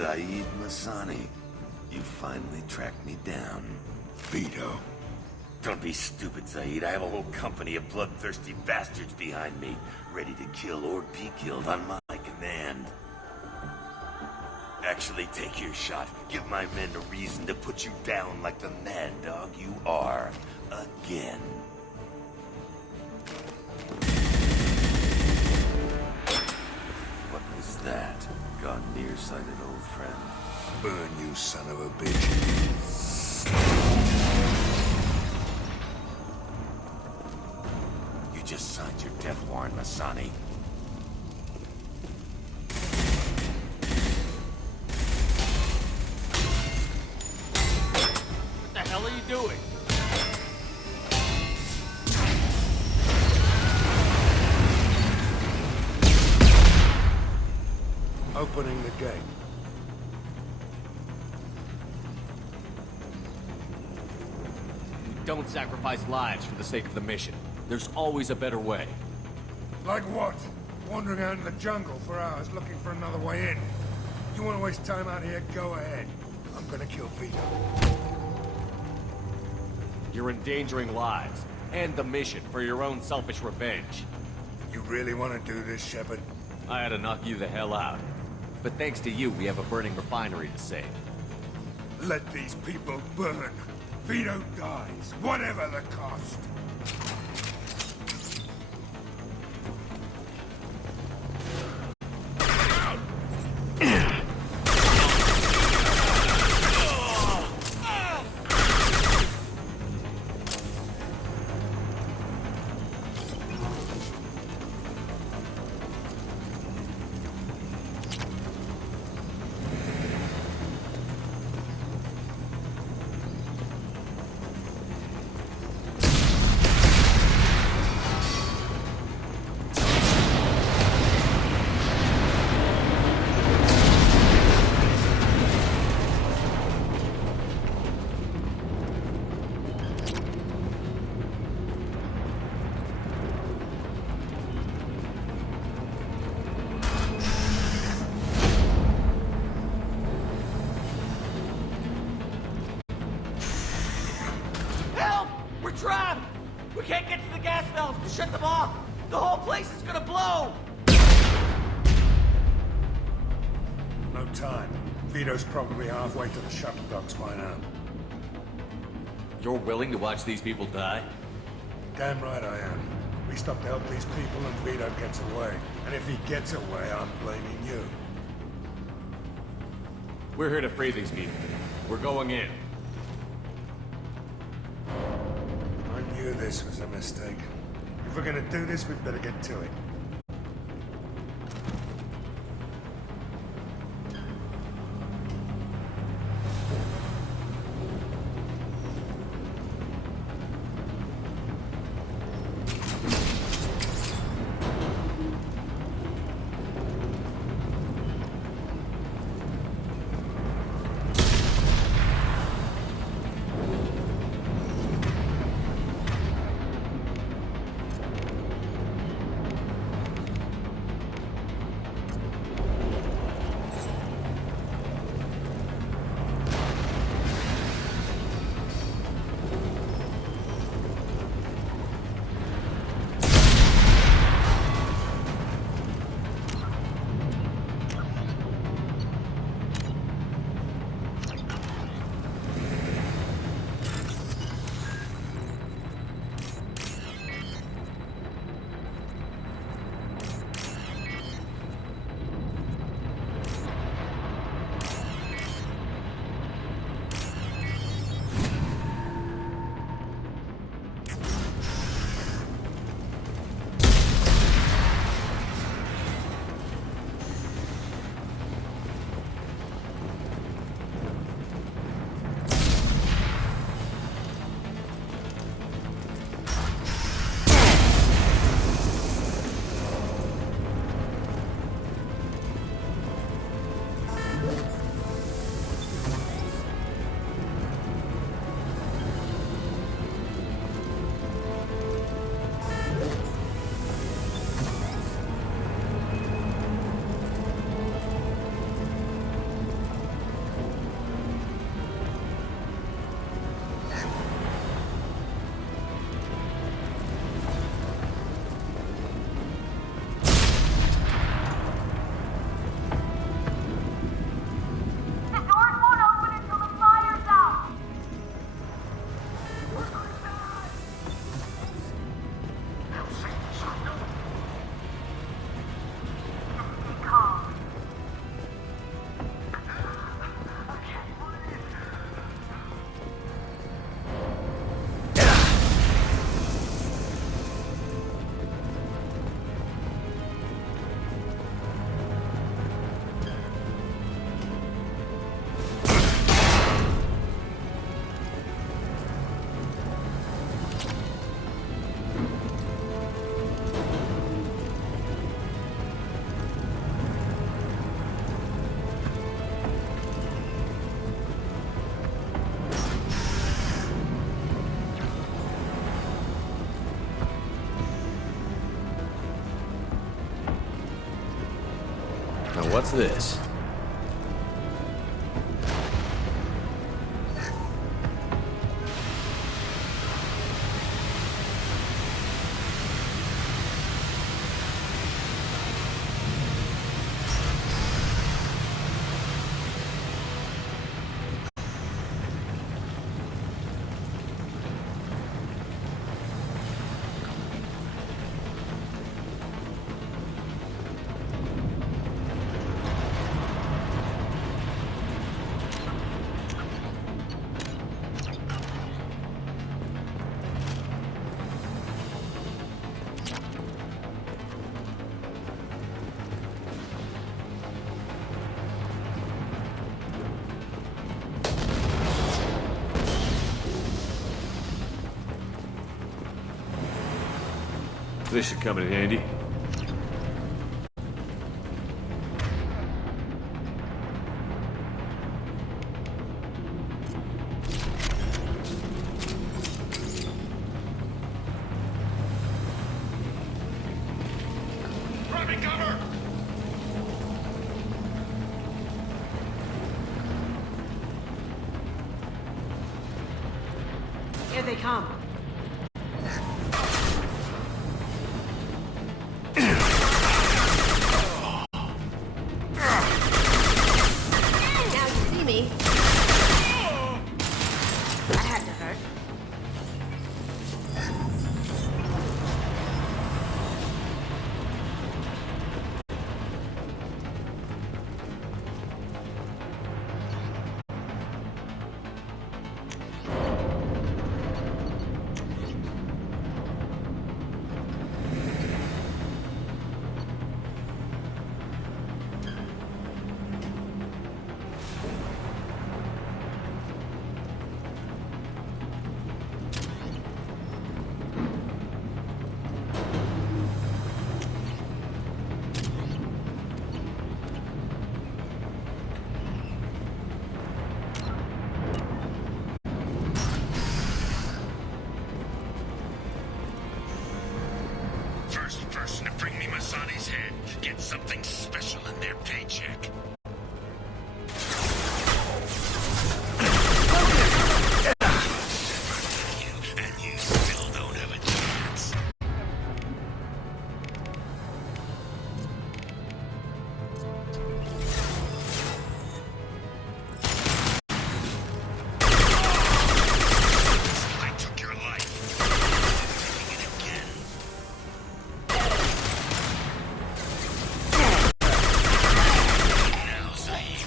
Zaid Masani, you finally tracked me down. Vito. Don't be stupid, Zaid. I have a whole company of bloodthirsty bastards behind me, ready to kill or be killed on my command. Actually, take your shot. Give my men a reason to put you down like the mad dog you are. Again. What was that? Gone nearsighted, old friend. Burn, you son of a bitch. You just signed your death warrant, Masani. What the hell are you doing? Opening the gate. Don't sacrifice lives for the sake of the mission. There's always a better way. Like what? Wandering out in the jungle for hours looking for another way in. You want to waste time out here? Go ahead. I'm gonna kill Vito. You're endangering lives and the mission for your own selfish revenge. You really want to do this, Shepard? I had to knock you the hell out. But thanks to you, we have a burning refinery to save. Let these people burn. Vito dies, whatever the cost. Help! We're trapped! We can't get to the gas valves to shut them off! The whole place is gonna blow! No time. Vito's probably halfway to the shuttle docks by now. You're willing to watch these people die? Damn right I am. We stop to help these people and Vito gets away. And if he gets away, I'm blaming you. We're here to free these people. We're going in. I knew this was a mistake. If we're gonna do this, we'd better get to it. what's this? This should come in handy. Grab me cover! Here they come. Now you see me. That had to hurt. First person to bring me Masani's head gets something special in their paycheck. And you still don't have a chance. I took your life. I'm taking it again. Now, Zaid,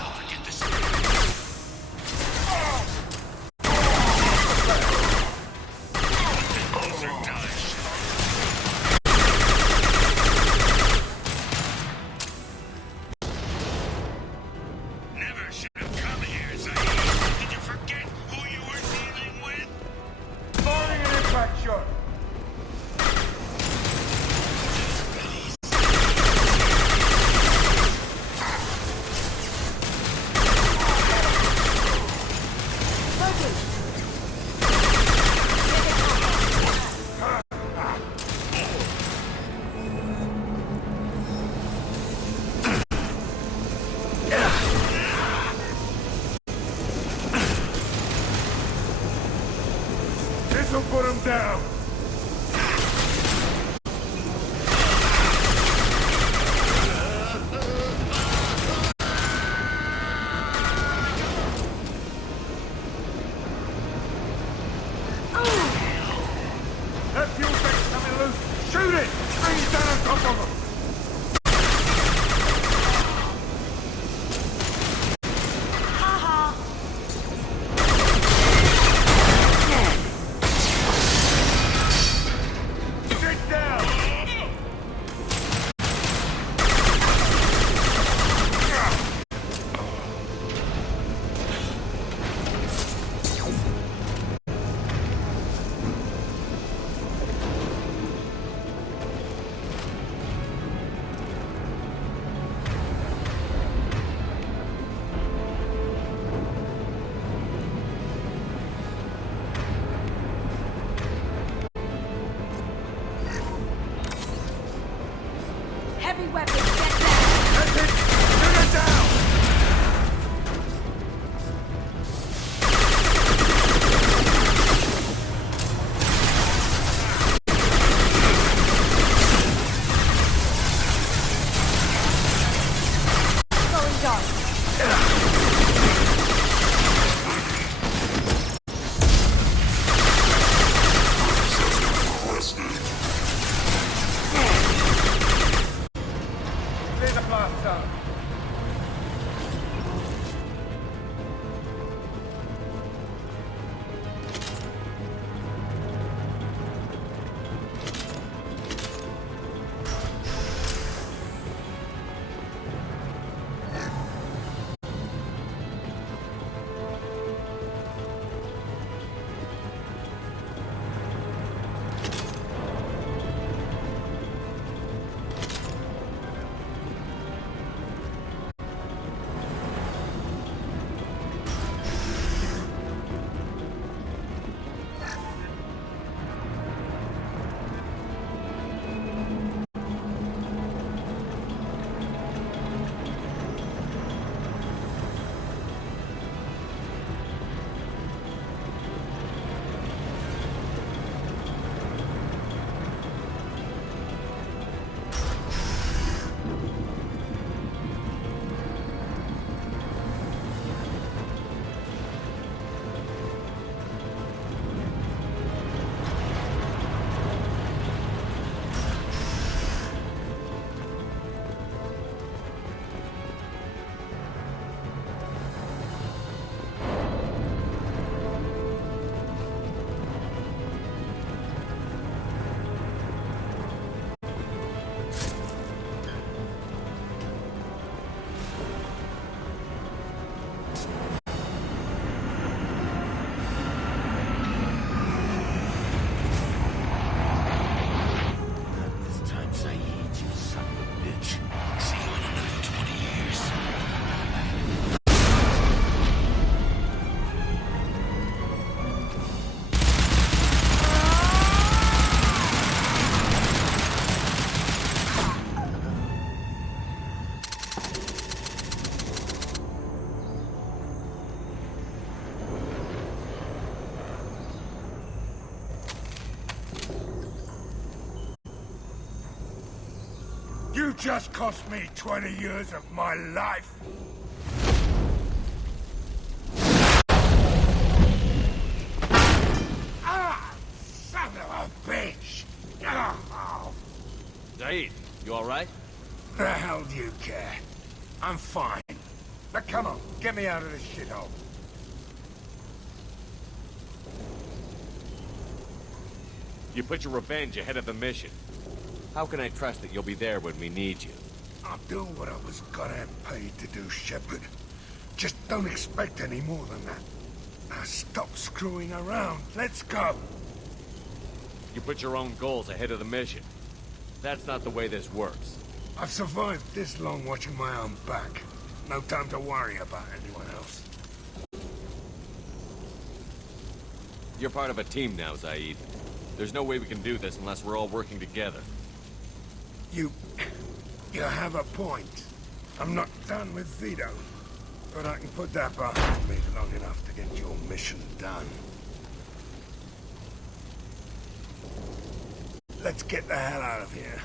I'll forget this. Those are done. Never should have come here, Zaid. Did you forget who you were dealing with? Firing an impact shot! This'll put him down! That fuel tank's coming loose! Shoot it! Bring it down on top of him! Sit down! Heavy weapons, get back! That's it! done. This time, Saeed, you son of a bitch. See you in another 20 years. You just cost me 20 years of my life. Ah! Son of a bitch! Oh, Zaid, you alright? the hell do you care? I'm fine. Now come on, get me out of this shithole. You put your revenge ahead of the mission. How can I trust that you'll be there when we need you? I'll do what I was gonna paid to do, Shepard. Just don't expect any more than that. Now stop screwing around. Let's go. You put your own goals ahead of the mission. That's not the way this works. I've survived this long watching my own back. No time to worry about anyone else. You're part of a team now, Zaid. There's no way we can do this unless we're all working together. You have a point. I'm not done with Vito, but I can put that behind me long enough to get your mission done. Let's get the hell out of here.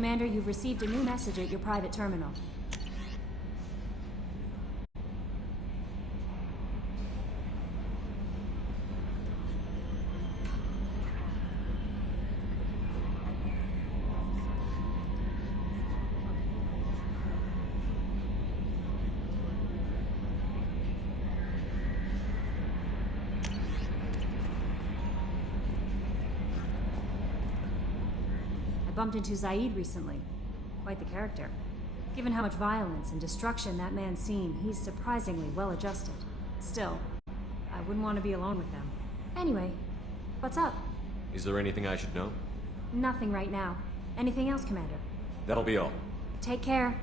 Commander, you've received a new message at your private terminal. I bumped into Zaid recently. Quite the character. Given how much violence and destruction that man's seen, he's surprisingly well adjusted. Still, I wouldn't want to be alone with them. Anyway, what's up? Is there anything I should know? Nothing right now. Anything else, Commander? That'll be all. Take care.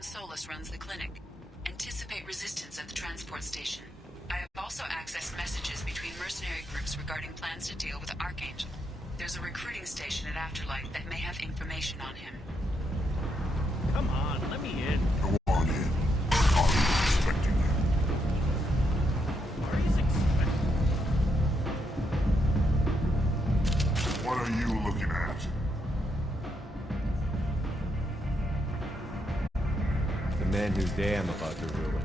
Solis runs the clinic. Anticipate resistance at the transport station. I have also accessed messages between mercenary groups Solis regarding plans to deal with Archangel. There's a recruiting station at Afterlight that may have information on him. Come on, let me in. Go on in. Ari's expecting you. Ari's expecting. What are you looking at? The man whose day I'm about to ruin.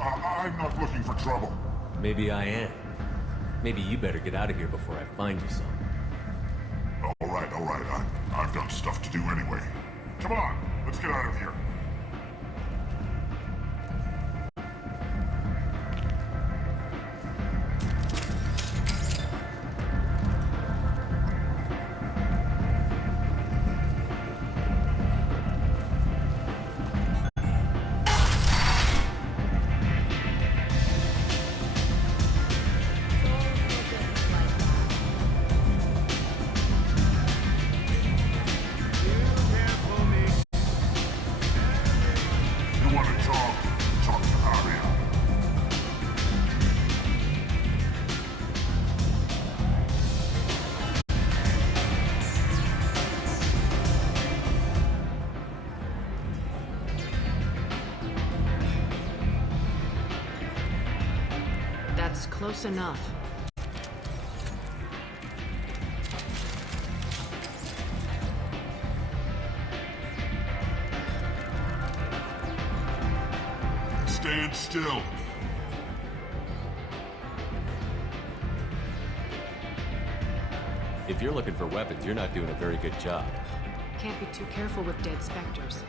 I'm not looking for trouble. Maybe I am. Maybe you better get out of here before I find you some. All right. I've got stuff to do anyway. Come on, let's get out of here. You want to talk? Talk to Aria. That's close enough. Stand still. If you're looking for weapons, you're not doing a very good job. Can't be too careful with dead specters.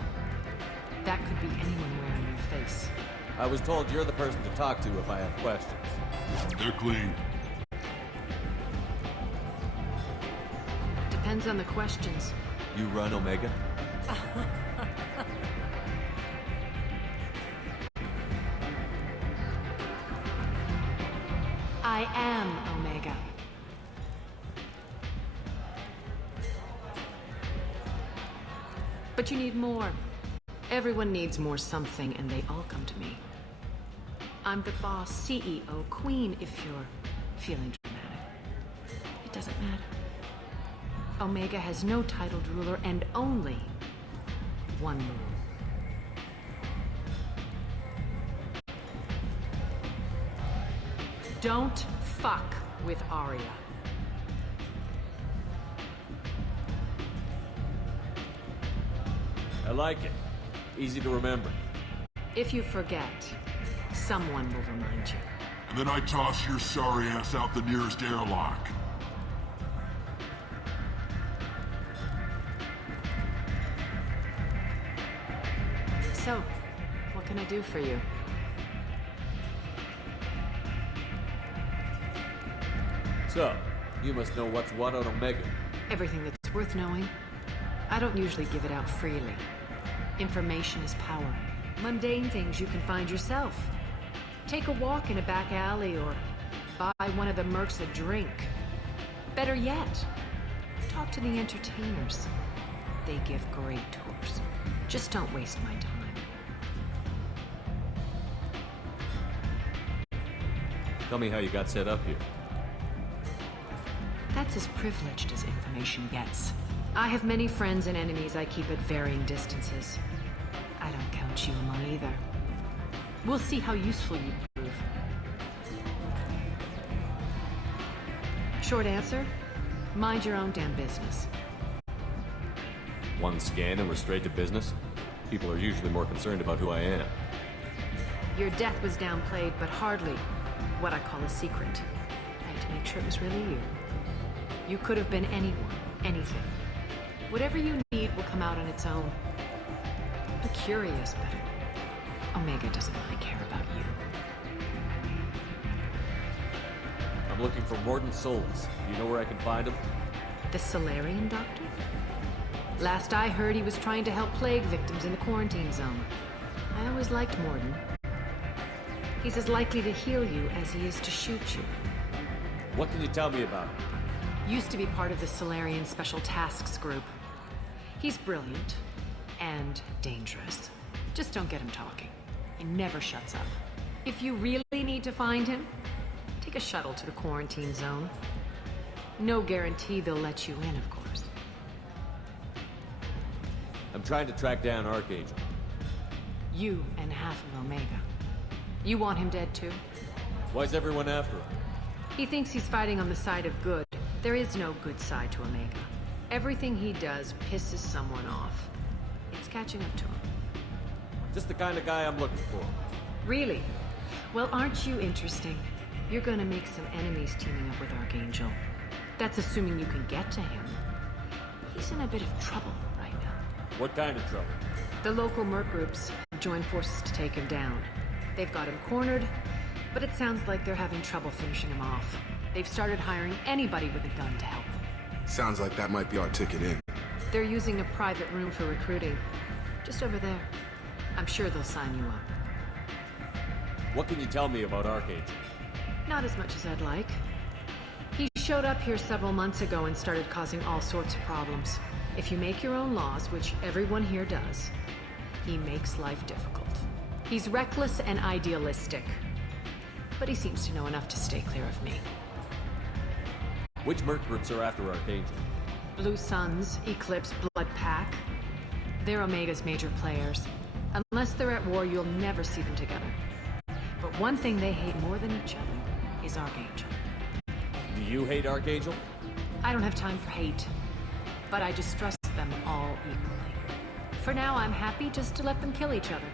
That could be anyone wearing your face. I was told you're the person to talk to if I have questions. They're clean. Depends on the questions. You run Omega? I am Omega. But you need more. Everyone needs more something, and they all come to me. I'm the boss, CEO, queen, if you're feeling dramatic. It doesn't matter. Omega has no titled ruler and only one rule. Don't fuck with Aria. I like it. Easy to remember. If you forget, someone will remind you. And then I toss your sorry ass out the nearest airlock. So, what can I do for you? So, you must know what's what on Omega. Everything that's worth knowing. I don't usually give it out freely. Information is power. Mundane things you can find yourself. Take a walk in a back alley or buy one of the mercs a drink. Better yet, talk to the entertainers. They give great tours. Just don't waste my time. Tell me how you got set up here. That's as privileged as information gets. I have many friends and enemies I keep at varying distances. I don't count you among either. We'll see how useful you prove. Short answer, mind your own damn business. One scan and we're straight to business? People are usually more concerned about who I am. Your death was downplayed, but hardly what I call a secret. I had to make sure it was really you. You could have been anyone, anything. Whatever you need will come out on its own. I'm curious, but Omega doesn't really care about you. I'm looking for Mordin Solis. Do you know where I can find him? The Solarian doctor? Last I heard, he was trying to help plague victims in the quarantine zone. I always liked Mordin. He's as likely to heal you as he is to shoot you. What can you tell me about him? Used to be part of the Solarian Special Tasks Group. He's brilliant and dangerous. Just don't get him talking. He never shuts up. If you really need to find him, take Take a shuttle to the quarantine zone. No guarantee they'll let you in, of course. I'm trying to track down Archangel. You and half of Omega. You want him dead too? Why's everyone after him? He thinks he's fighting on the side of good. There is no good side to Omega. Everything he does pisses someone off. It's catching up to him. Just the kind of guy I'm looking for. Really? Well, aren't you interesting? You're gonna make some enemies teaming up with Archangel. That's assuming you can get to him. He's in a bit of trouble right now. What kind of trouble? The local merc groups have joined forces to take him down. They've got him cornered, but it sounds like they're having trouble finishing him off. They've started hiring anybody with a gun to help them. Sounds like that might be our ticket in. They're using a private room for recruiting. Just over there. I'm sure they'll sign you up. What can you tell me about Archangel? Not as much as I'd like. He showed up here several months ago and started causing all sorts of problems. If you make your own laws, which everyone here does, he makes life difficult. He's reckless and idealistic. But he seems to know enough to stay clear of me. Which merc groups are after Archangel? Blue Suns, Eclipse, Blood Pack. They're Omega's major players. Unless they're at war, you'll never see them together. But one thing they hate more than each other is Archangel. Do you hate Archangel? I don't have time for hate, but I distrust them all equally. For now, I'm happy just to let them kill each other.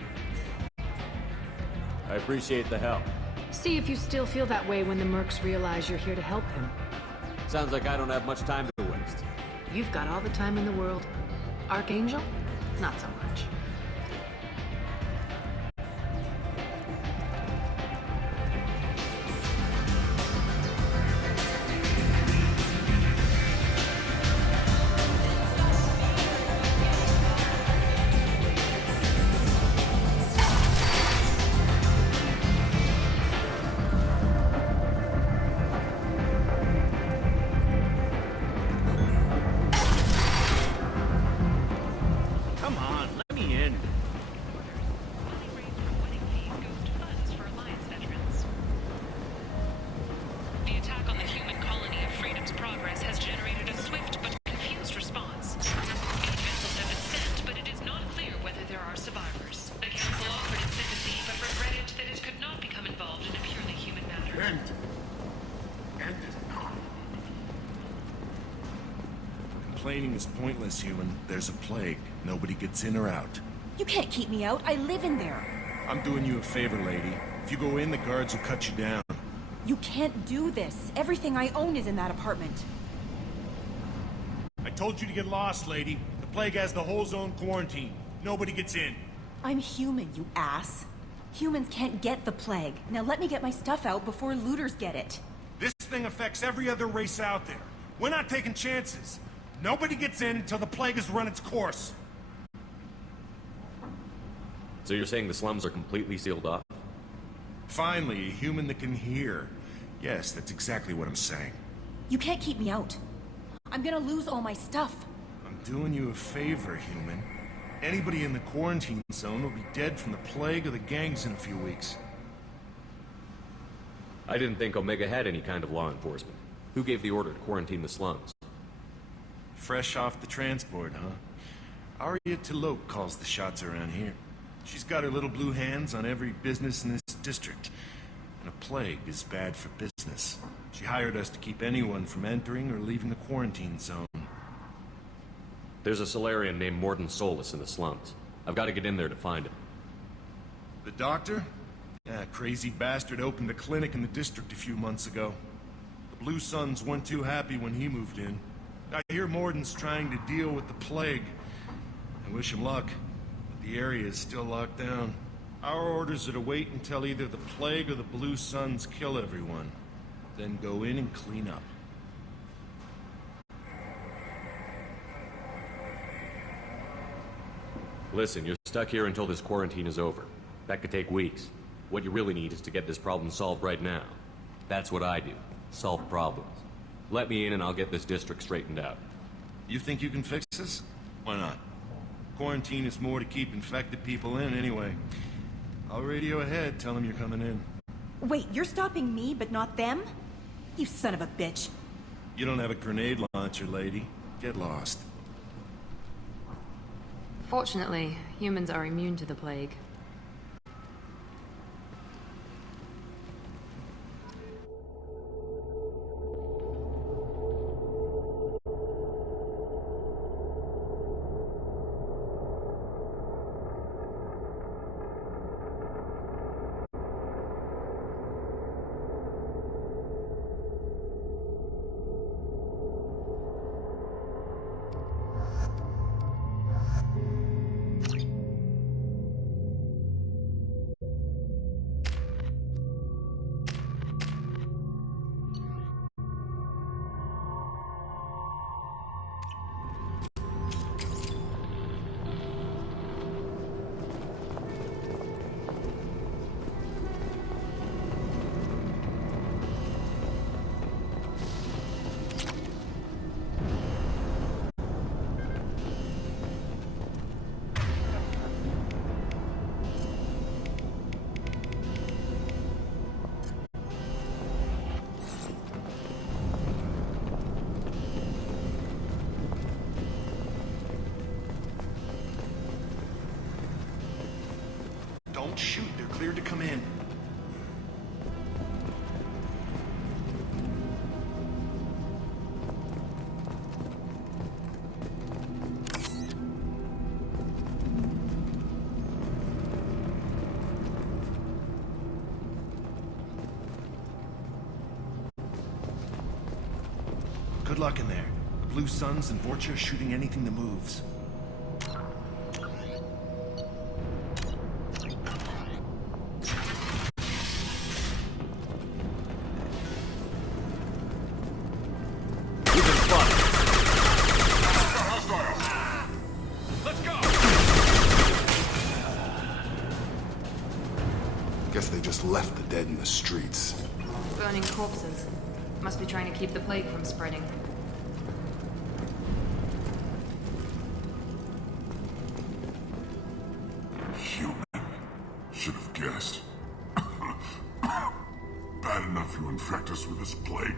I appreciate the help. See if you still feel that way when the mercs realize you're here to help them. Sounds like I don't have much time to waste. You've got all the time in the world. Archangel? Not so much. Come on, let me in. The attack on the human colony of Freedom's Progress has generated a swift but confused response. 8 vessels have been sent, but it is not clear whether there are survivors. The Council offered its sympathy, but regretted that it could not become involved in a purely human matter. End is not. Complaining is pointless, human. There's a plague. Nobody gets in or out. You can't keep me out. I live in there. I'm doing you a favor, lady. If you go in, the guards will cut you down. You can't do this. Everything I own is in that apartment. I told you to get lost, lady. The plague has the whole zone quarantined. Nobody gets in. I'm human, you ass. Humans can't get the plague. Now let me get my stuff out before looters get it. This thing affects every other race out there. We're not taking chances. Nobody gets in until the plague has run its course. So you're saying the slums are completely sealed off? Finally, a human that can hear. Yes, that's exactly what I'm saying. You can't keep me out. I'm gonna lose all my stuff. I'm doing you a favor, human. Anybody in the quarantine zone will be dead from the plague or the gangs in a few weeks. I didn't think Omega had any kind of law enforcement. Who gave the order to quarantine the slums? Fresh off the transport, huh? Arya T'Loak calls the shots around here. She's got her little blue hands on every business in this district. And a plague is bad for business. She hired us to keep anyone from entering or leaving the quarantine zone. There's a Solarian named Morden Solus in the slums. I've got to get in there to find him. The doctor? Yeah, crazy bastard opened a clinic in the district a few months ago. The Blue Suns weren't too happy when he moved in. I hear Morden's trying to deal with the plague. I wish him luck, but the area is still locked down. Our orders are to wait until either the plague or the Blue Suns kill everyone, then go in and clean up. Listen, you're stuck here until this quarantine is over. That could take weeks. What you really need is to get this problem solved right now. That's what I do. Solve problems. Let me in and I'll get this district straightened out. You think you can fix this? Why not? Quarantine is more to keep infected people in anyway. I'll radio ahead, tell them you're coming in. Wait, you're stopping me, but not them? You son of a bitch. You don't have a grenade launcher, lady. Get lost. Fortunately, humans are immune to the plague. Don't shoot. They're cleared to come in. Good luck in there. The Blue Suns and Vorcha shooting anything that moves. Guess they just left the dead in the streets. Burning corpses. Must be trying to keep the plague from spreading. Human. Should have guessed. Bad enough you infect us with this plague.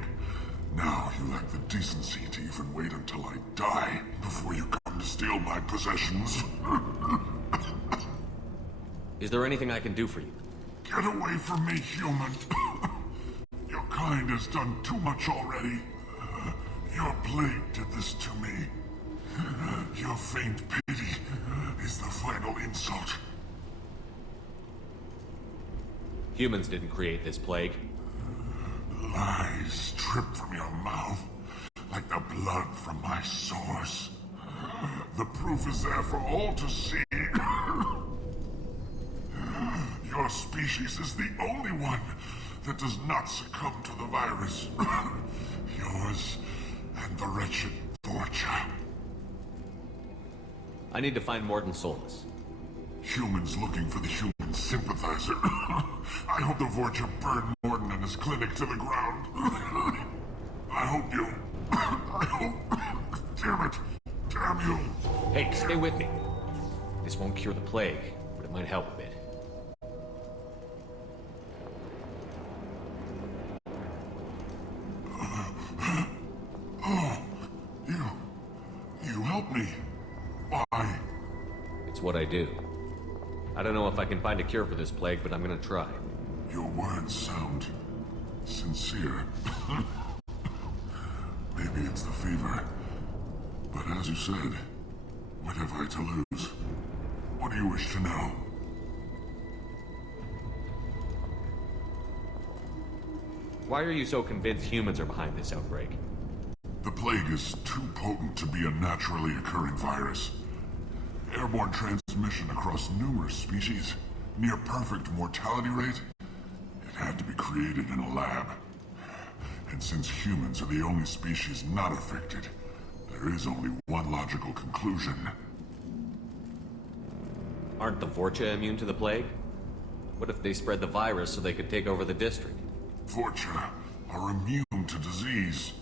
Now you lack the decency to even wait until I die before you come to steal my possessions. Is there anything I can do for you? Get away from me, human. Your kind has done too much already. Your plague did this to me. Your faint pity is the final insult. Humans didn't create this plague. Lies drip from your mouth like the blood from my sores. The proof is there for all to see. Your species is the only one that does not succumb to the virus. Yours and the wretched Vorcha. I need to find Mordin Solus. Humans looking for the human sympathizer. I hope the Vorcha burn Mordin and his clinic to the ground. I hope you... I hope... Damn it. Damn you. Hey, stay with me. This won't cure the plague, but it might help a bit. Oh, you helped me. Why? It's what I do. I don't know if I can find a cure for this plague, but I'm gonna try. Your words sound sincere. Maybe it's the fever. But as you said, what have I to lose? What do you wish to know? Why are you so convinced humans are behind this outbreak? The plague is too potent to be a naturally occurring virus. Airborne transmission across numerous species, near perfect mortality rate. It had to be created in a lab. And since humans are the only species not affected, there is only one logical conclusion. Aren't the Vorcha immune to the plague? What if they spread the virus so they could take over the district? Vorcha are immune to disease.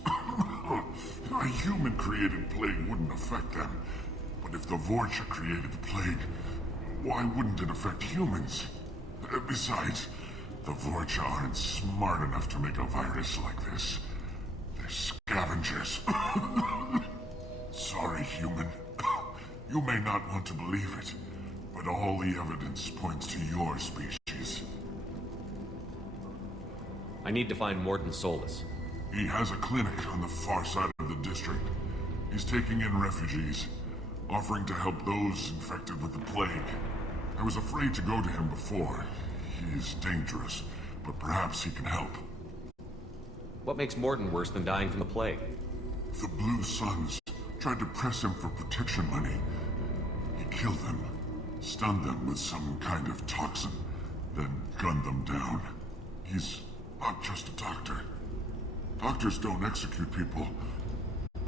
A human-created plague wouldn't affect them. But if the Vorcha created the plague, why wouldn't it affect humans? Besides, The Vorcha aren't smart enough to make a virus like this. They're scavengers. Sorry, human. You may not want to believe it, but all the evidence points to your species. I need to find Mordin Solus. He has a clinic on the far side of the district. He's taking in refugees, offering to help those infected with the plague. I was afraid to go to him before. He's dangerous, but perhaps he can help. What makes Mordin worse than dying from the plague? The Blue Suns tried to press him for protection money. He killed them, stunned them with some kind of toxin, then gunned them down. He's not just a doctor. Doctors don't execute people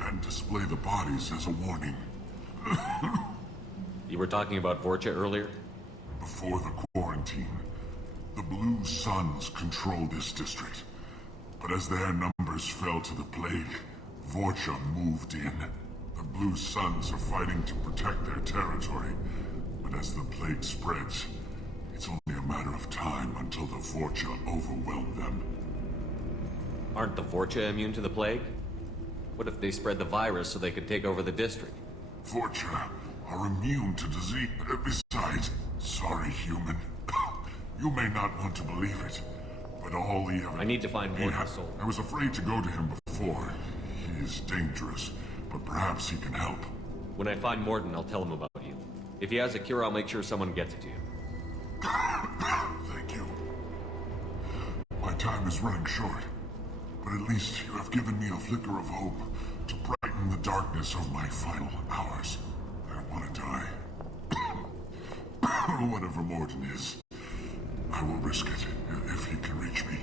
and display the bodies as a warning. You were talking about Vorcha earlier? Before the quarantine, the Blue Suns control this district. But as their numbers fell to the plague, Vorcha moved in. The Blue Suns are fighting to protect their territory. But as the plague spreads, it's only a matter of time until the Vorcha overwhelm them. Aren't the Vorcha immune to the plague? What if they spread the virus so they could take over the district? Vorcha are immune to disease. Besides, sorry, human. You may not want to believe it, but all the evidence... I need to find Mordin Solus. I was afraid to go to him before. He is dangerous, but perhaps he can help. When I find Mordin, I'll tell him about you. If he has a cure, I'll make sure someone gets it to you. Thank you. My time is running short, but at least you have given me a flicker of hope to brighten the darkness of my final hours. I don't want to die. Whatever Mordin is, I will risk it if he can reach me.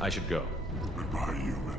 I should go. Goodbye, human.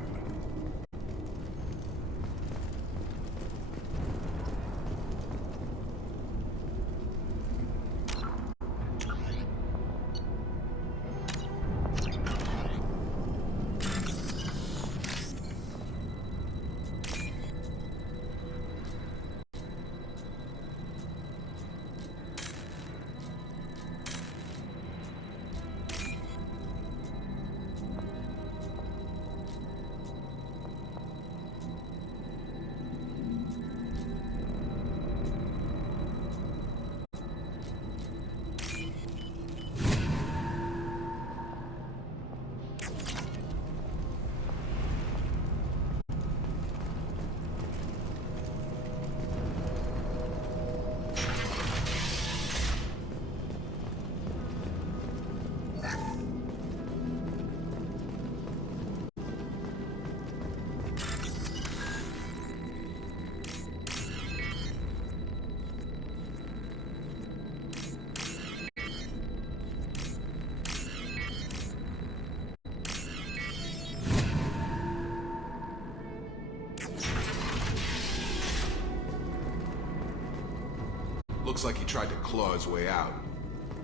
Looks like he tried to claw his way out.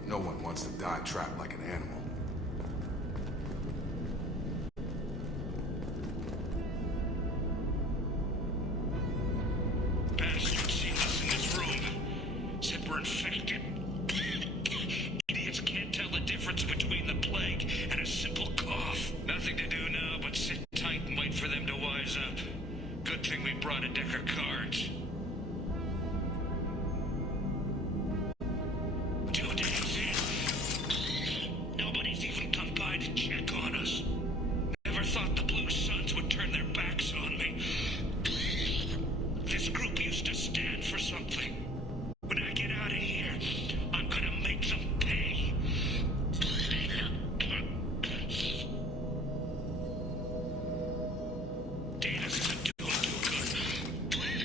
No one wants to die trapped like an animal. Bastards seen us in this room. Said we're infected. Idiots can't tell the difference between the plague and a simple cough. Nothing to do now but sit tight and wait for them to wise up. Good thing we brought a deck of cards. 2 days in. Nobody's even come by to check on us. Never thought the Blue Suns would turn their backs on me. This group used to stand for something. When I get out of here, I'm gonna make them pay. Data's isn't doing too good.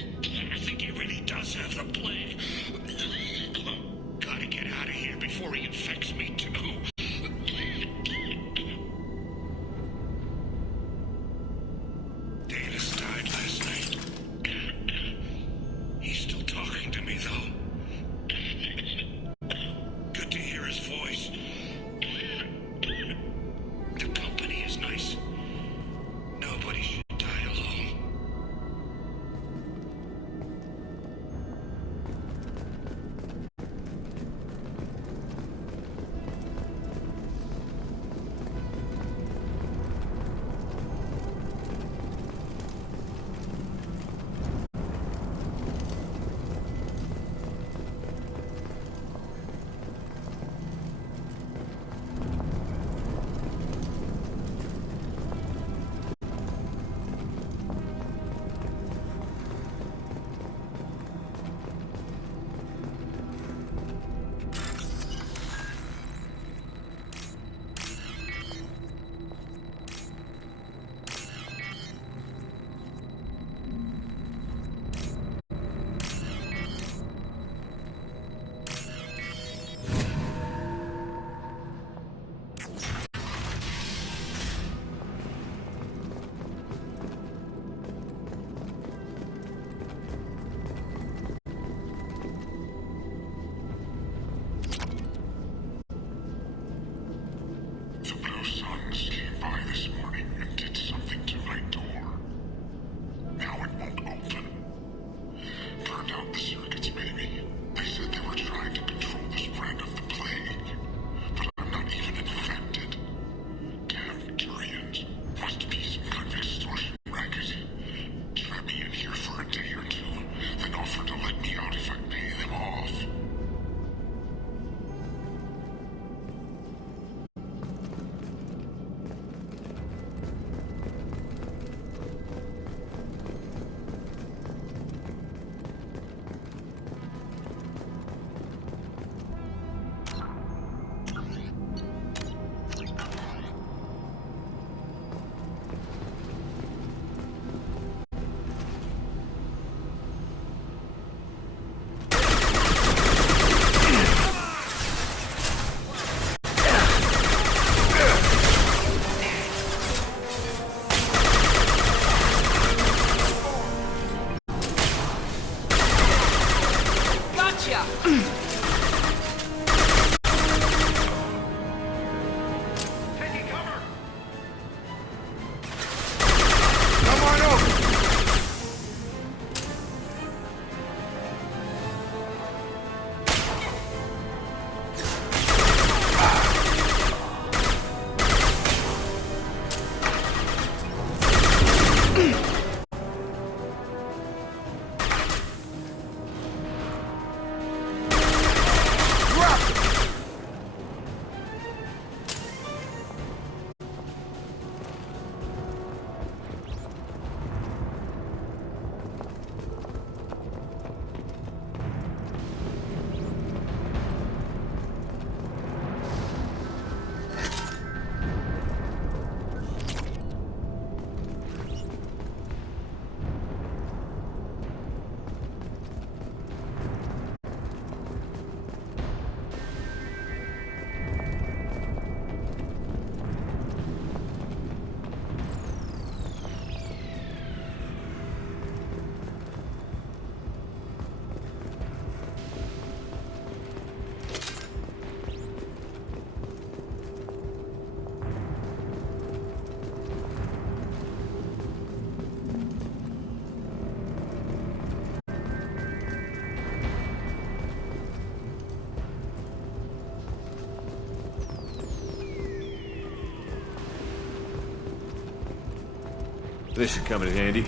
This should come in handy.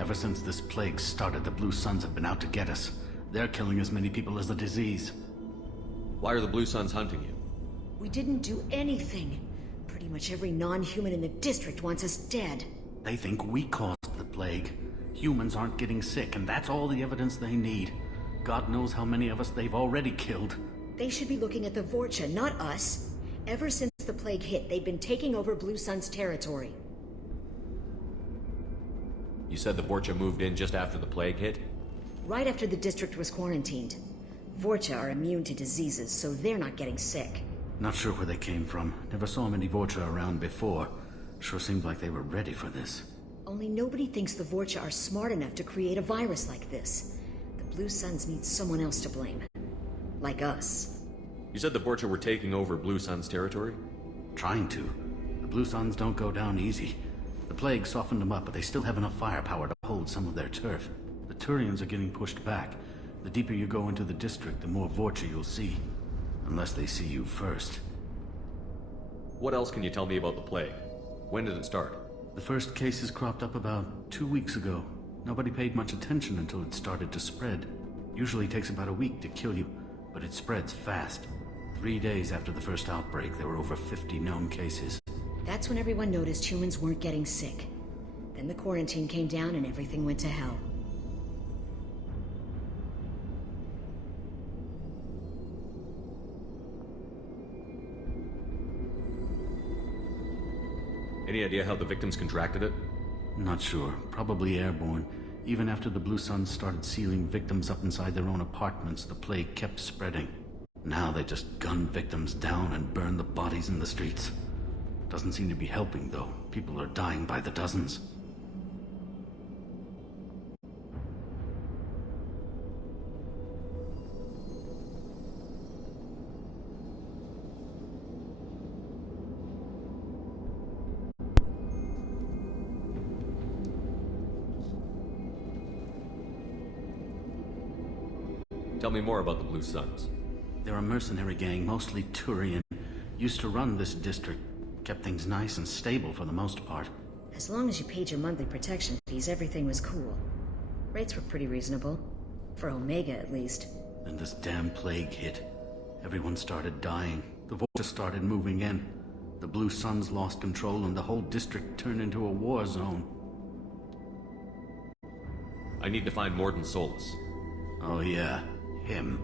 Ever since this plague started, the Blue Suns have been out to get us. They're killing as many people as the disease. Why are the Blue Suns hunting you? We didn't do anything. Pretty much every non-human in the district wants us dead. They think we caused the plague. Humans aren't getting sick, and that's all the evidence they need. God knows how many of us they've already killed. They should be looking at the Vorcha, not us. Ever since the plague hit, they've been taking over Blue Sun's territory. You said the Vorcha moved in just after the plague hit? Right after the district was quarantined. Vorcha are immune to diseases, so they're not getting sick. Not sure where they came from. Never saw many Vorcha around before. Sure seemed like they were ready for this. Only nobody thinks the Vorcha are smart enough to create a virus like this. The Blue Suns need someone else to blame. Like us. You said the Vorcha were taking over Blue Sun's territory? Trying to. The Blue Suns don't go down easy. The plague softened them up, but they still have enough firepower to hold some of their turf. The Turians are getting pushed back. The deeper you go into the district, the more Vorcha you'll see. Unless they see you first. What else can you tell me about the plague? When did it start? The first cases cropped up about 2 weeks ago. Nobody paid much attention until it started to spread. Usually takes about a week to kill you, but it spreads fast. 3 days after the first outbreak, there were over 50 known cases. That's when everyone noticed humans weren't getting sick. Then the quarantine came down and everything went to hell. Any idea how the victims contracted it? Not sure. Probably airborne. Even after the Blue Suns started sealing victims up inside their own apartments, the plague kept spreading. Now they just gun victims down and burn the bodies in the streets. Doesn't seem to be helping, though. People are dying by the dozens. Tell me more about the Blue Suns. They're a mercenary gang, mostly Turian. Used to run this district. Kept things nice and stable for the most part. As long as you paid your monthly protection fees, everything was cool. Rates were pretty reasonable. For Omega, at least. Then this damn plague hit. Everyone started dying. The Vorcha started moving in. The Blue Suns lost control and the whole district turned into a war zone. I need to find Mordin Solus. Oh yeah, him.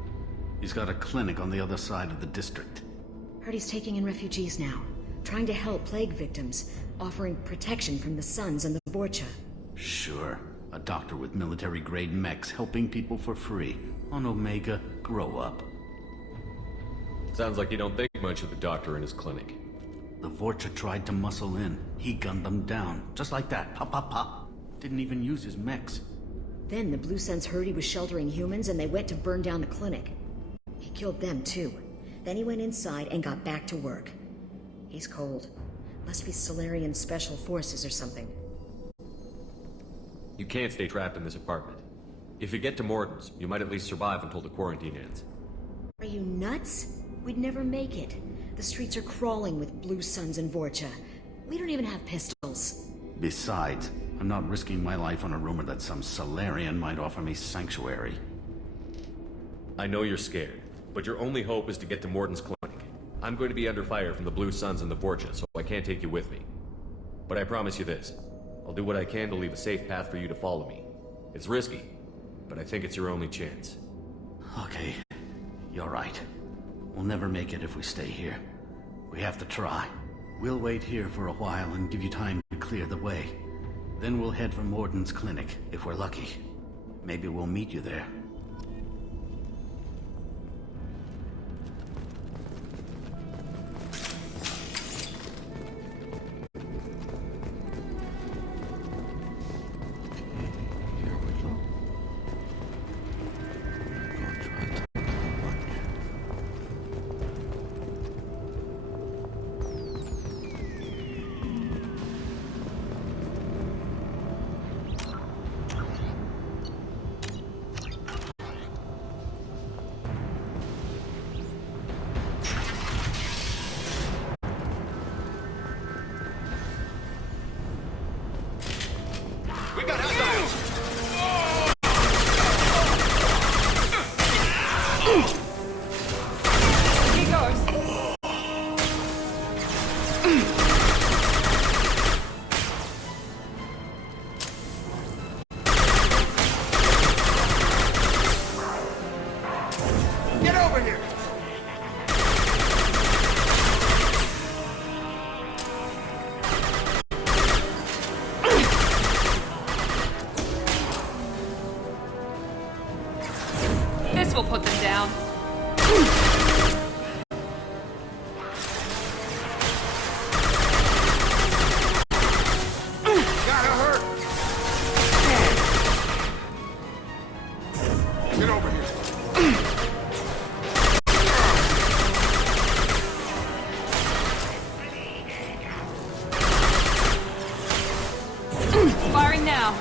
He's got a clinic on the other side of the district. Heard he's taking in refugees now. Trying to help plague victims. Offering protection from the Suns and the Vorcha. Sure. A doctor with military-grade mechs helping people for free. On Omega, grow up. Sounds like you don't think much of the doctor in his clinic. The Vorcha tried to muscle in. He gunned them down. Just like that. Pop, pop, pop. Didn't even use his mechs. Then the Blue Suns heard he was sheltering humans and they went to burn down the clinic. He killed them too. Then he went inside and got back to work. He's cold. Must be Solarian Special Forces or something. You can't stay trapped in this apartment. If you get to Mordin's, you might at least survive until the quarantine ends. Are you nuts? We'd never make it. The streets are crawling with Blue Suns and Vorcha. We don't even have pistols. Besides, I'm not risking my life on a rumor that some Solarian might offer me sanctuary. I know you're scared, but your only hope is to get to Mordin's clinic. I'm going to be under fire from the Blue Suns and the Vorcha, so I can't take you with me. But I promise you this. I'll do what I can to leave a safe path for you to follow me. It's risky, but I think it's your only chance. Okay, you're right. We'll never make it if we stay here. We have to try. We'll wait here for a while and give you time to clear the way. Then we'll head for Morden's clinic, if we're lucky. Maybe we'll meet you there. This will put them down. Gotta hurt! Get over here. Firing now.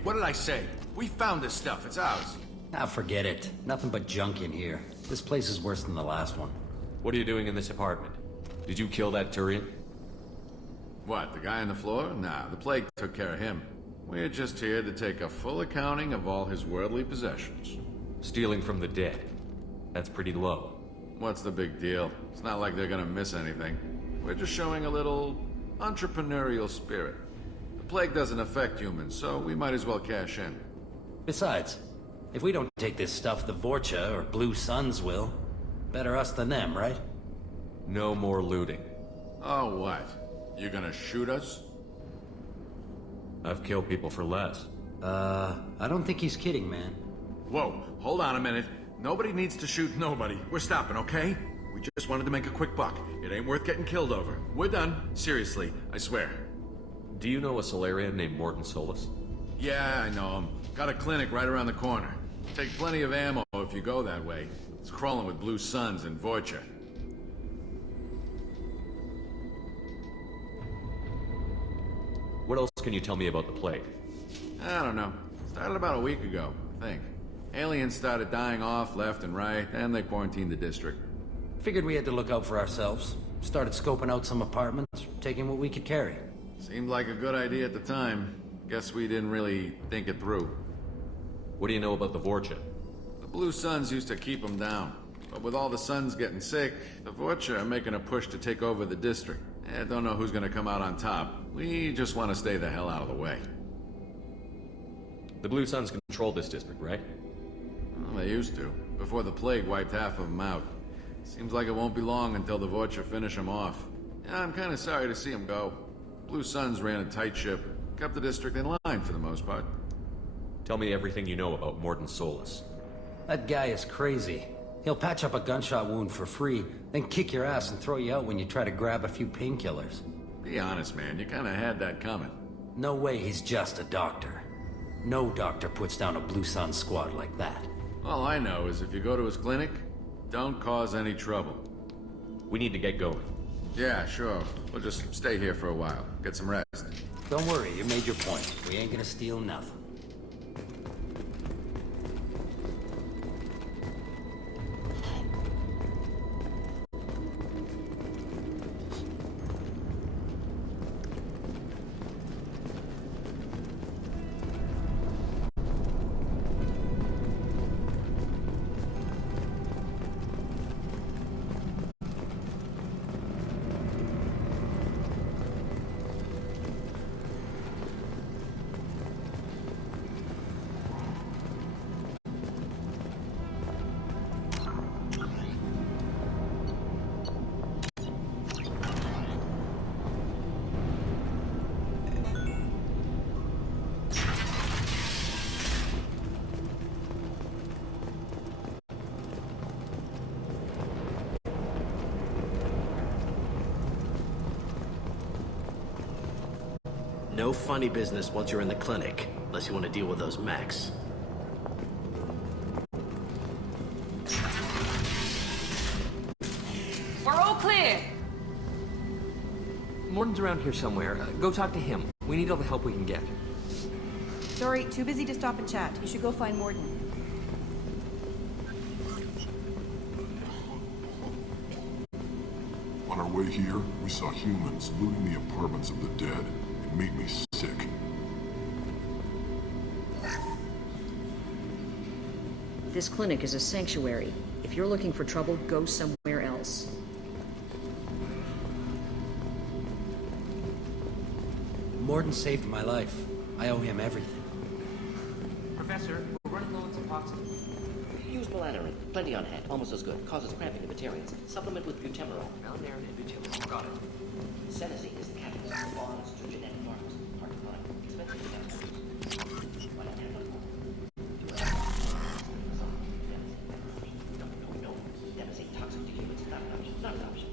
Pete, what did I say? We found this stuff. It's ours. Ah, forget it. Nothing but junk in here. This place is worse than the last one. What are you doing in this apartment? Did you kill that Turian? What, the guy on the floor? Nah, the plague took care of him. We're just here to take a full accounting of all his worldly possessions. Stealing from the dead. That's pretty low. What's the big deal? It's not like they're gonna miss anything. We're just showing a little entrepreneurial spirit. The plague doesn't affect humans, so we might as well cash in. Besides, if we don't take this stuff, the Vorcha or Blue Suns will. Better us than them, right? No more looting. Oh, what? You gonna shoot us? I've killed people for less. I don't think he's kidding, man. Whoa, hold on a minute. Nobody needs to shoot nobody. We're stopping, okay? We just wanted to make a quick buck. It ain't worth getting killed over. We're done. Seriously, I swear. Do you know a Solarian named Morton Solus? Yeah, I know him. Got a clinic right around the corner. Take plenty of ammo if you go that way. It's crawling with Blue Suns and Vorcha. What else can you tell me about the plague? I don't know. Started about a week ago, I think. Aliens started dying off left and right, and they quarantined the district. Figured we had to look out for ourselves. Started scoping out some apartments, taking what we could carry. Seemed like a good idea at the time. Guess we didn't really think it through. What do you know about the Vorcha? The Blue Suns used to keep them down. But with all the Suns getting sick, the Vorcha are making a push to take over the district. I don't know who's gonna come out on top. We just want to stay the hell out of the way. The Blue Suns control this district, right? Well, they used to, before the plague wiped half of them out. Seems like it won't be long until the Vorcha finish them off. Yeah, I'm kind of sorry to see them go. Blue Suns ran a tight ship, kept the district in line for the most part. Tell me everything you know about Morton Solus. That guy is crazy. He'll patch up a gunshot wound for free, then kick your ass and throw you out when you try to grab a few painkillers. Be honest, man, you kind of had that coming. No way he's just a doctor. No doctor puts down a Blue Sun squad like that. All I know is if you go to his clinic, don't cause any trouble. We need to get going. Yeah, sure. We'll just stay here for a while. Get some rest. Don't worry, you made your point. We ain't gonna steal nothing. No funny business once you're in the clinic, unless you want to deal with those mechs. We're all clear! Morton's around here somewhere. Go talk to him. We need all the help we can get. Sorry, too busy to stop and chat. You should go find Morton. On our way here, we saw humans looting the apartments of the dead. It made me sick. This clinic is a sanctuary. If you're looking for trouble, go somewhere else. Morton saved my life. I owe him everything. Professor, we're running low on Suboxone. Use Melanorin. Plenty on hand. Almost as good. Causes cramping in Batarians. Supplement with butemerol. Melanorin and butemerol. Got it. Senesine is the catalyst for bonds to genetic markers. Hard to find. Expensive to get. Why not have one more? No. Devastating toxic to humans. Not an option. Not an option.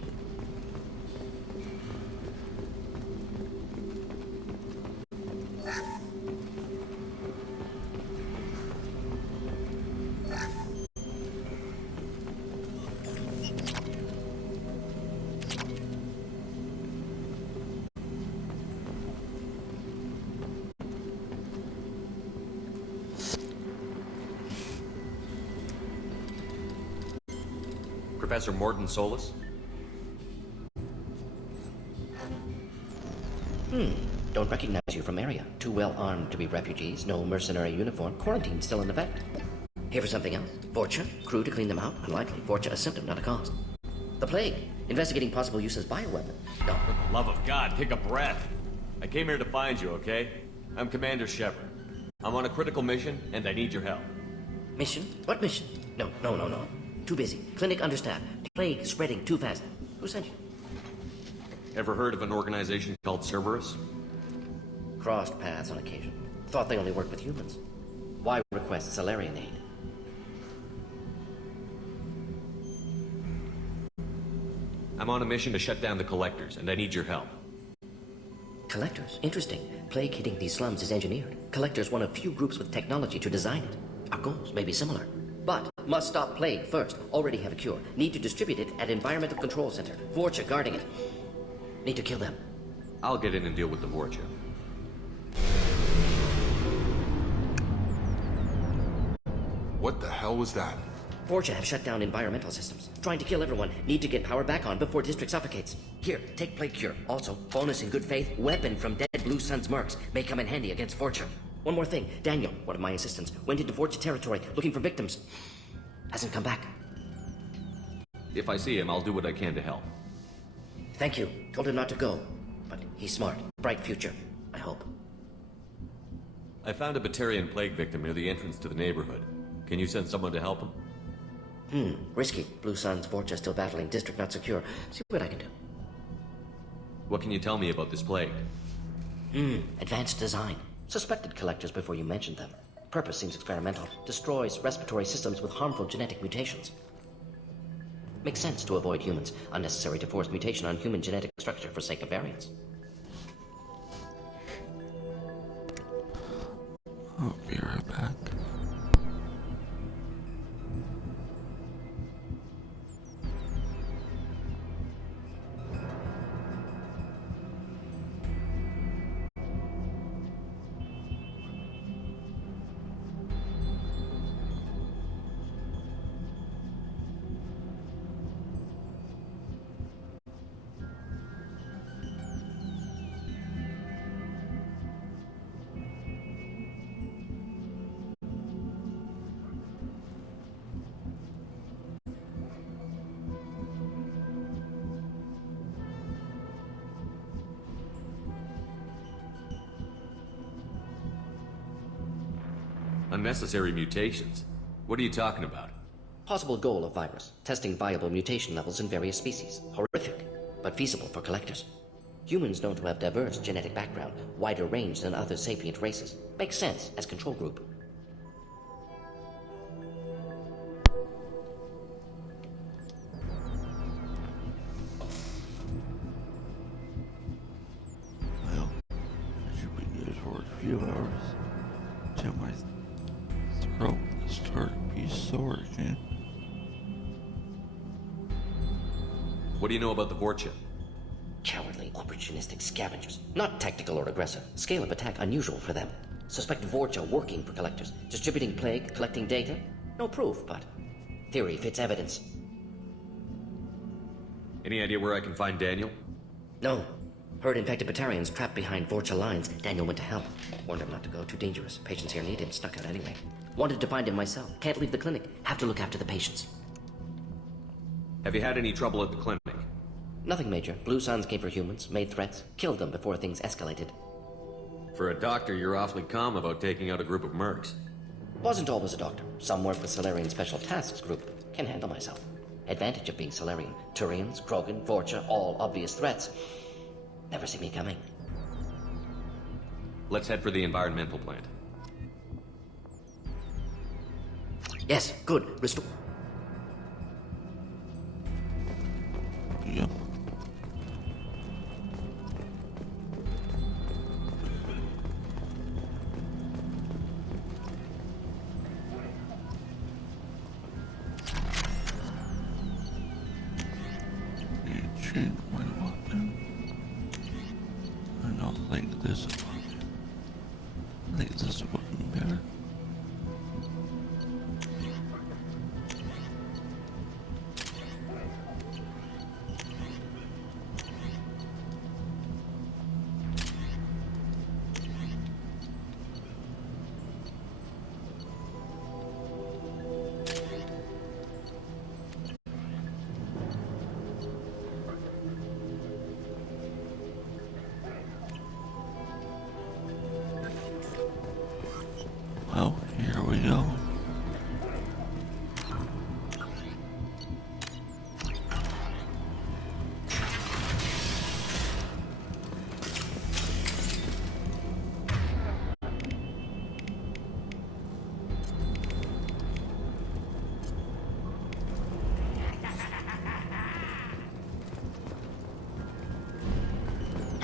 Professor Morton Solus? Don't recognize you from area. Too well armed to be refugees, no mercenary uniform, quarantine still in effect. Here for something else? Vorcha? Crew to clean them out? Unlikely. Vorcha a symptom, not a cause. The plague. Investigating possible use as bioweapon. No. For the love of God, take a breath. I came here to find you, okay? I'm Commander Shepard. I'm on a critical mission, and I need your help. Mission? What mission? No. Too busy. Clinic understaffed. Plague spreading too fast. Who sent you? Ever heard of an organization called Cerberus? Crossed paths on occasion. Thought they only worked with humans. Why request Salarian aid? I'm on a mission to shut down the Collectors, and I need your help. Collectors? Interesting. Plague hitting these slums is engineered. Collectors one of few groups with technology to design it. Our goals may be similar. But must stop plague first. Already have a cure. Need to distribute it at Environmental Control Center. Vorcha guarding it. Need to kill them. I'll get in and deal with the Vorcha. What the hell was that? Vorcha have shut down environmental systems. Trying to kill everyone. Need to get power back on before District suffocates. Here, take Plague Cure. Also, bonus in good faith, weapon from dead Blue Sun's mercs. May come in handy against Vorcha. One more thing. Daniel, one of my assistants, went into Vorcha territory looking for victims. Hasn't come back. If I see him, I'll do what I can to help. Thank you. Told him not to go. But he's smart. Bright future. I hope. I found a Batarian plague victim near the entrance to the neighborhood. Can you send someone to help him? Risky. Blue Sun's Vorcha still battling. District not secure. See what I can do. What can you tell me about this plague? Advanced design. Suspected Collectors before you mentioned them. Purpose seems experimental. Destroys respiratory systems with harmful genetic mutations. Makes sense to avoid humans. Unnecessary to force mutation on human genetic structure for sake of variance. I'll be right back. Unnecessary mutations? What are you talking about? Possible goal of virus. Testing viable mutation levels in various species. Horrific, but feasible for Collectors. Humans known to have diverse genetic background, wider range than other sapient races. Makes sense as control group. Well, it should be good for a few hours till my throat starts to be sore again. What do you know about the Vorcha? Cowardly, opportunistic scavengers. Not tactical or aggressive. Scale of attack unusual for them. Suspect Vorcha working for Collectors. Distributing plague, collecting data. No proof, but theory fits evidence. Any idea where I can find Daniel? No. Heard infected Batarians trapped behind Vorcha lines. Daniel went to help. Warned him not to go. Too dangerous. Patients here need him. Stuck out anyway. Wanted to find him myself. Can't leave the clinic. Have to look after the patients. Have you had any trouble at the clinic? Nothing major. Blue Suns came for humans, made threats, killed them before things escalated. For a doctor, you're awfully calm about taking out a group of mercs. Wasn't always a doctor. Some work with Salarian Special Tasks Group. Can handle myself. Advantage of being Salarian. Turians, Krogan, Vorcha, all obvious threats. Never see me coming. Let's head for the environmental plant. Yes, good. Restore. Yep. Change my weapon. I don't think this is weapon. I think this would be better.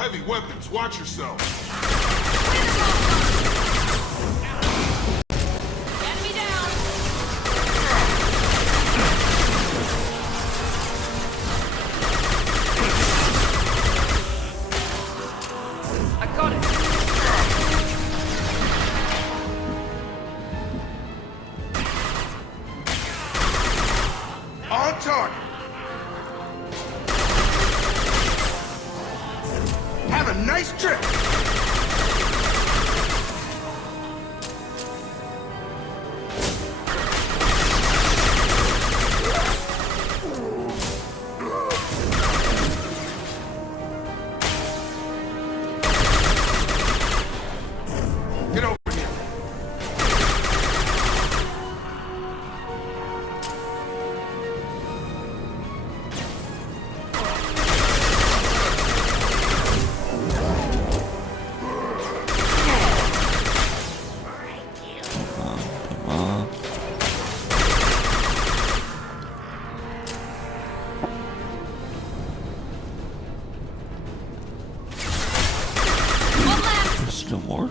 Heavy weapons, watch yourself. Enemy down! I got it! On target. Have a nice trip. Get over here. Come on. There's still more?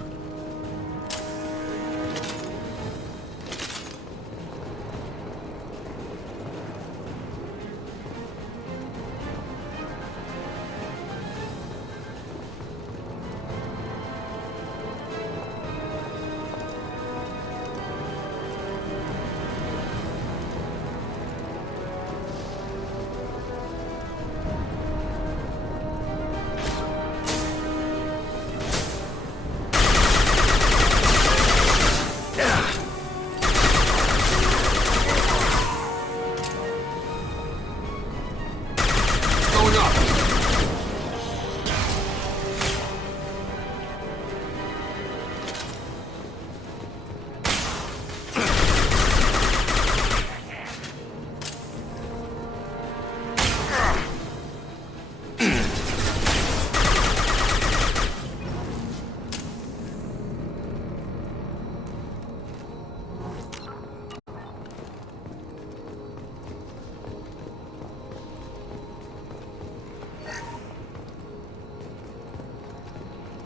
Going up.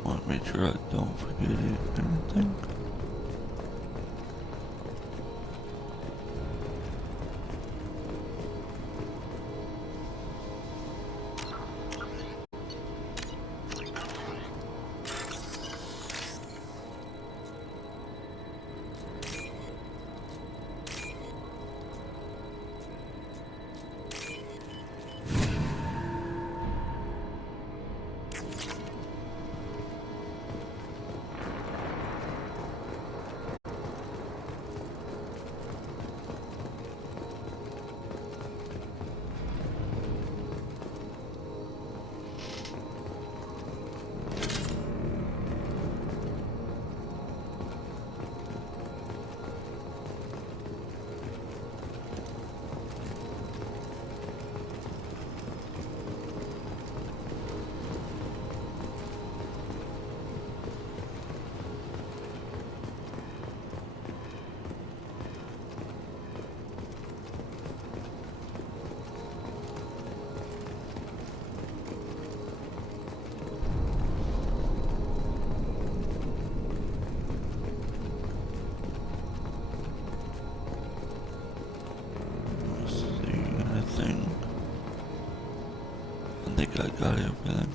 Want to make sure I don't forget anything. I think I got everything.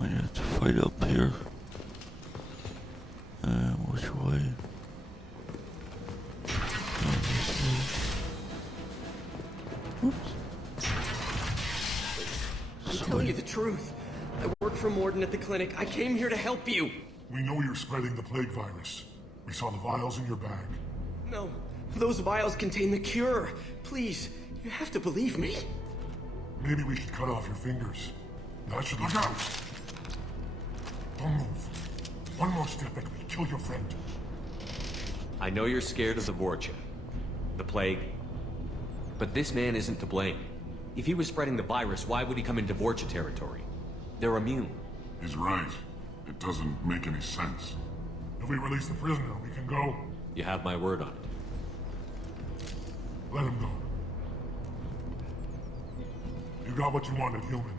Might have to fight up here. tell you the truth. I work for Morden at the clinic. I came here to help you. We know you're spreading the plague virus. We saw the vials in your bag. No, those vials contain the cure. Please, you have to believe me. Maybe we should cut off your fingers. That should look out! Don't move. One more step and we kill your friend. I know you're scared of the Vorcha, the plague, but this man isn't to blame. If he was spreading the virus, why would he come into Vorcha territory? They're immune. He's right. It doesn't make any sense. If we release the prisoner, we can go. You have my word on it. Let him go. You got what you wanted, human.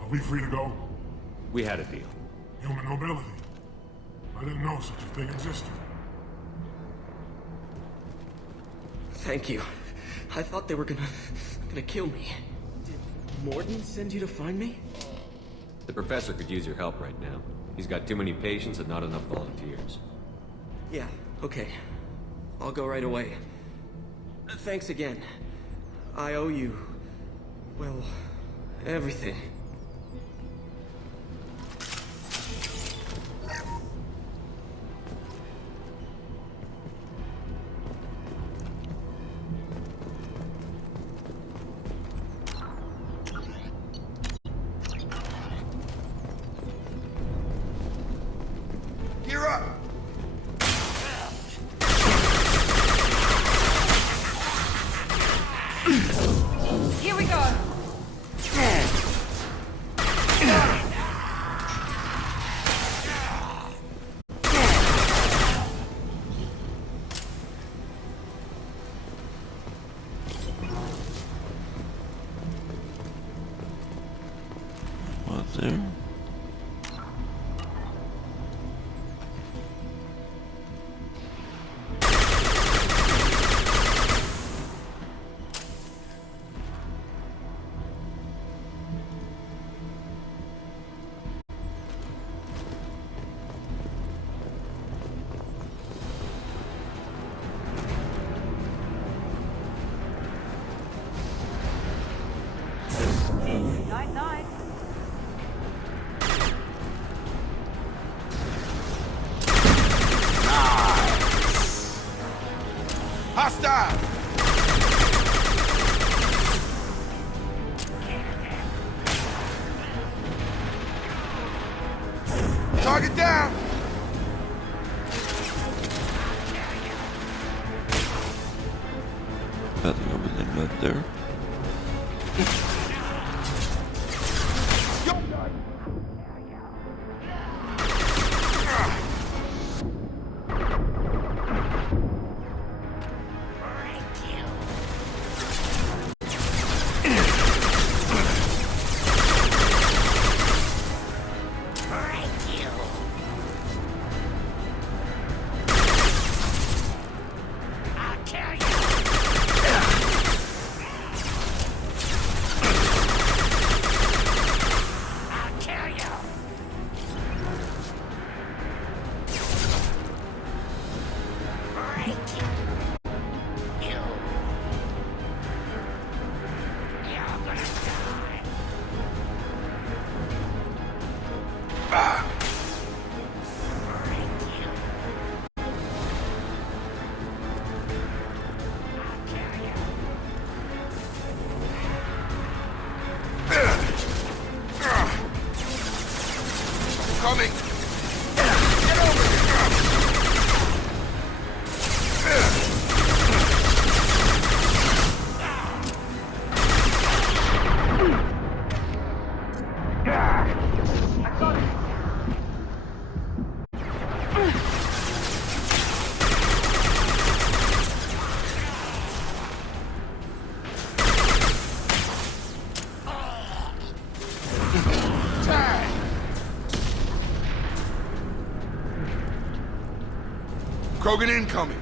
Are we free to go? We had a deal. Human nobility. I didn't know such a thing existed. Thank you. I thought they were gonna kill me. Did Morden send you to find me? The professor could use your help right now. He's got too many patients and not enough volunteers. Yeah, okay. I'll go right away. Thanks again. I owe you, well, everything. Gear up! Here we go. What's there? Night, night. Hostile! Target down! Nothing everything right there. Coming! Get over Krogan incoming.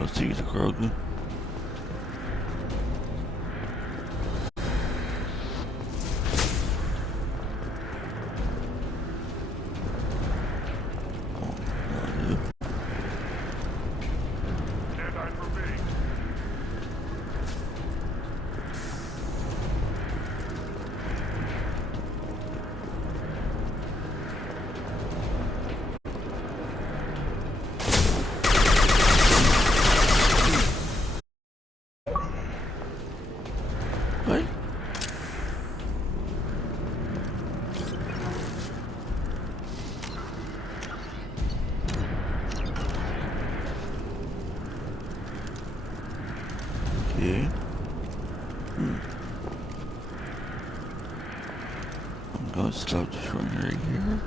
Let's see the Krogan. Okay. I'm gonna stop this one right here.